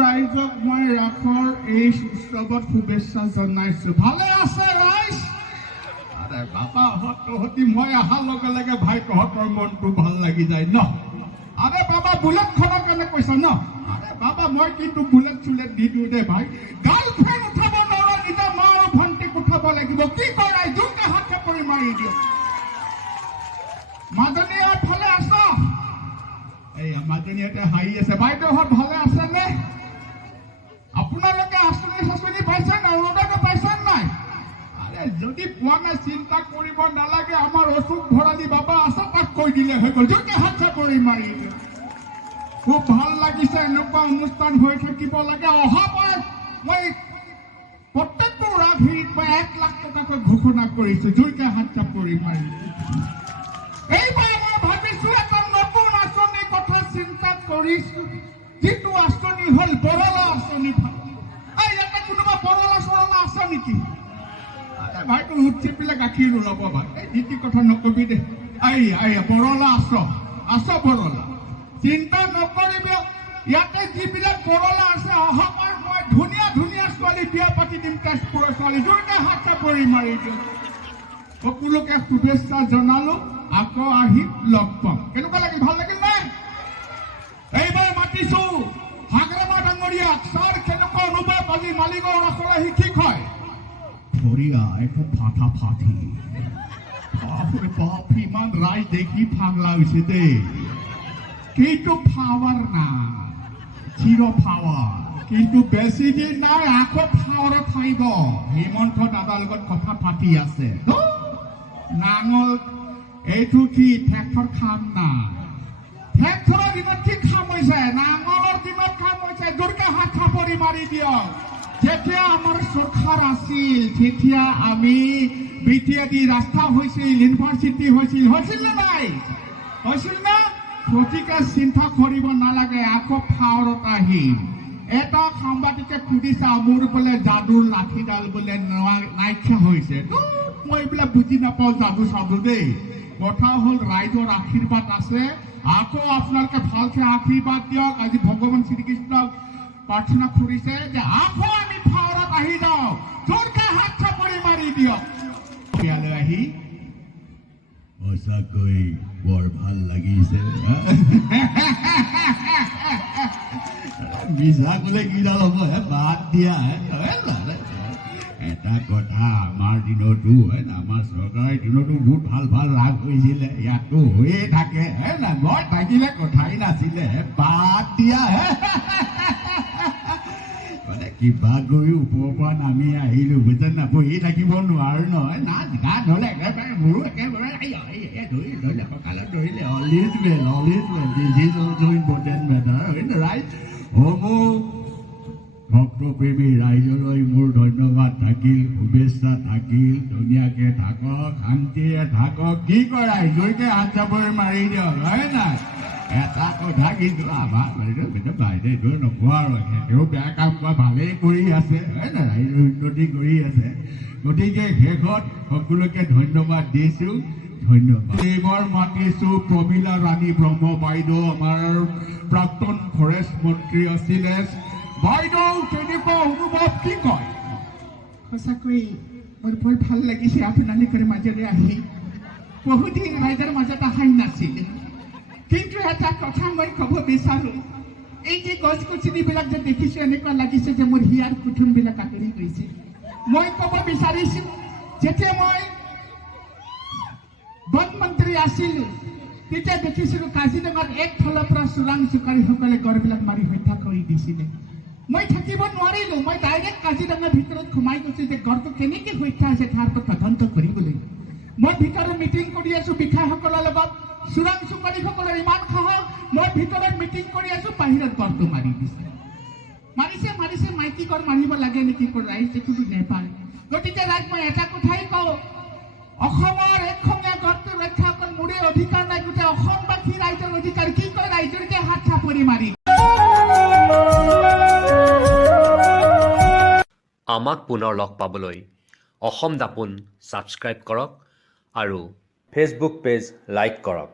ৰাইজক মই ৰাসৰ এই উৎসৱত শুভেচ্ছা জনাইছো। ভালে আছে ৰাইজ? আৰে বাবা তহঁতি মই অহাৰ লগে লগে ভাই তহঁতৰ মনটো ভাল লাগি যায় ন। আৰে বাবা বুলেটখনৰ কাৰণে কৈছা ন? আৰে বাবা মই কিন্তু বুলেট চুলেট দি দিওঁ দে ভাই। গাৰ্লফ্ৰেণ্ড উঠাব নোৱাৰো, নিজৰ মা আৰু ভণ্টিক উঠাব লাগিব। কি কৰাই জোৰকে হাত চাপৰি মাৰি দিওঁ। মাজনীয়াৰ ফালে আছ? এই মাজনীয়াতে হাঁহি আছে। বাইদেউহঁত ভালে আছে নে? আপোনালোকে আঁচনি চাচনি পাইছে নাই? অৰুণোদয় পাইছে নাই? আৰে যদি পোৱা নাই চিন্তা কৰিব নালাগে। আমাৰ অশোক ভৰালী বাবা আছে, তাক কৈ দিলে হৈ গ'ল। জোৰকে হাত চাপৰি মাৰি দিওঁ। খুব ভাল লাগিছে। এনেকুৱা অনুষ্ঠান হৈ থাকিব লাগে। অহাবাৰ মই প্ৰত্যেকটো ৰাগ হেৰিত মই 1 লাখ টকাকৈ ঘোষণা কৰিছো। জোৰকে হাত চাপৰি মাৰি এইবাৰ মই ভাবিছো এটা নতুন আঁচনিৰ কথা চিন্তা কৰিছো, যিটো আঁচনি হ'ল বৰলা আঁচনি। ইয়াতে কোনোবা বৰলা চৰলা আছে নেকি? ভাইটো উঠি পেলাই গাখীৰ ওলাব ভাই। এই নীতি কথা নকবি দে। বৰলা আছ বৰলা, চিন্তা নকৰিব। ইয়াতে যিবিলাক বৰলা আছে, অহাবাৰ মই ধুনীয়া ধুনীয়া ছোৱালী বিয়া পাতি দিম। তেজপুৰৰ ছোৱালী। জোৰকে হাত চাপৰি মাৰি দিওঁ। সকলোকে শুভেচ্ছা জনালো। আকৌ আহি লগ পাম। কেনেকুৱা লাগিল? ভাল লাগিল নে? এইবাৰ মাতিছো হাগ্ৰামা ডাঙৰীয়াক। ছাৰ কেনেকুৱা অনুভৱ আজি মালিগাঁও ৰাসৰ আহি? কি কয়? ধৰিয়া একদম ফাটা ফাটি। বাপ ইমান ৰাইজ দেখি পাগলা হৈছে দেই। কিন্তু পাৱাৰ নাই, চিৰ পাৱাৰ। কিন্তু বেছি দিন নাই, আকৌ পাৱাৰত আহিব। হিমন্ত দাদাৰ লগত কথা পাতি আছে। নাঙল এইটো কি ট্ৰেক্টৰ খাম না? ট্ৰেক্টৰৰ দিনত কি খাম হৈছে? নাঙলৰ দিনত খাম হৈছে। জোৰকে হাত চাপৰি মাৰি দিয়ক। যেতিয়া আমাৰ চৰকাৰ আছিল, তেতিয়া আমি বিটিএডি ৰাস্তা হৈছিল, ইউনিভাৰ্চিটি হৈছিল নে নাই? হৈছিল না? গতিকে চিন্তা কৰিব নালাগে। আকৌ পাৱাৰত আহিম। এটা সাংবাদিকে সুধিছা মোৰ বোলে যাদুৰ লাঠিডাল বোলে নাইকিয়া হৈছে। মই এইবিলাক বুজি নাপাওঁ যাদু চাদু দেই। কথা হ'ল ৰাইজৰ আশীৰ্বাদ আছে। আকৌ আপোনালোকে ভালকে আশীৰ্বাদ দিয়ক। আজি ভগৱান শ্ৰীকৃষ্ণক প্ৰাৰ্থনা কৰিছে যে আকৌ আমি পাৱাৰত আহি যাওঁ। জোৰকে হাত চাপৰি মাৰি দিয়ক। ইয়ালৈ আহি সঁচাকৈ বৰ ভাল লাগিছে। মিছা ক'লে কিডাল হ'ব? বাদ দিয়া। এটা কথা, আমাৰ দিনতো আমাৰ চৰকাৰৰ দিনতো বহুত ভাল ভাল ৰাগ হৈছিলে। ইয়াতো হৈয়ে থাকে। মই থাকিলে কথাই নাছিলে। বাদ দিয়া। মানে কিবা কৰি ওপৰৰ পৰা নামি আহিলো বুজা না। বহি থাকিব নোৱাৰো নহয়। নাচ গান হ'লে একেবাৰে মোৰো একেবাৰে ধৰিলে কঁকালত ধৰিলে। Always well this is also' important matter, হয় নে ৰাইট? ভক্তপ্ৰেমী ৰাইজলৈ মোৰ ধন্যবাদ থাকিল, শুভেচ্ছা থাকিল। ধুনীয়াকে থাকক, শান্তিৰে থাকক। কি কৰে জোৰকে হাত চাপৰি মাৰি দিয়ক, হয় নাই? এটা কথা কিন্তু আমাৰ বাইদেউ নকোৱা আৰু তেওঁ বেয়া কাম কৰা ভালেই কৰি আছে, হয় নাই? ৰাইজৰ উন্নতি কৰি আছে। গতিকে শেষত সকলোকে ধন্যবাদ দিছো। ধন্যবাদ। এইবাৰ মাতিছো প্ৰমীলা ৰাণী ব্ৰহ্ম বাইদেউ, আমাৰ প্ৰাক্তন ফৰেষ্ট মন্ত্ৰী আছিলে। বাইদেউ কেনেকুৱা অনুভৱ? কি কয়? সঁচাকৈ মোৰ বৰ ভাল লাগিছে আপোনালোকৰ মাজেৰে আহি। বহুদিন ৰাইজৰ মাজত অহাই নাছিল। কিন্তু এটা কথা মই ক'ব বিচাৰো, এই যে গছ গছনিবিলাক যে দেখিছো, এনেকুৱা লাগিছে যে মোৰ হিয়াৰ কুটুমবিলাক আঁতৰি গৈছে। মই ক'ব বিচাৰিছো, যেতিয়া মই বন মন্ত্ৰী আছিলো, তেতিয়া দেখিছিলো কাজিৰঙাত একফালৰ পৰা চোৰাং চিকাৰীসকলে গড়বিলাক মাৰি হত্যা কৰি দিছিলে। মই থাকিব নোৱাৰিলো। মই ডাইৰেক্ট কাজিৰঙাৰ ভিতৰত সোমাই গৈছো যে গড়টো কেনেকে হত্যা হৈছে তাৰ ওপৰত তদন্ত কৰিবলৈ। মই ভিতৰত মিটিং কৰি আছো বিষয়াসকলৰ লগত। চোৰাং চিকাৰীসকলৰ ইমান সাহস, মই ভিতৰত মিটিং কৰি আছো, বাহিৰত গড়টো মাৰি দিছে। মাৰিছে মাইকী গড় মাৰিব লাগে নেকি? ৰাইজ একোটো নেপায়। গতিকে ৰাইজ মই এটা কথাই কওঁ, অসমৰ এশিঙীয়া গড়টো ৰক্ষা কৰাৰ মোৰে অধিকাৰ নাই, গোটেই অসমবাসী ৰাইজৰ অধিকাৰ। কি কয় ৰাইজৰকে হাত চাপৰি মাৰি। আমাক পুনৰ লগ পাবলৈ অসম দাপোন ছাবস্ক্ৰাইব কৰক আৰু ফেচবুক পেজ লাইক কৰক।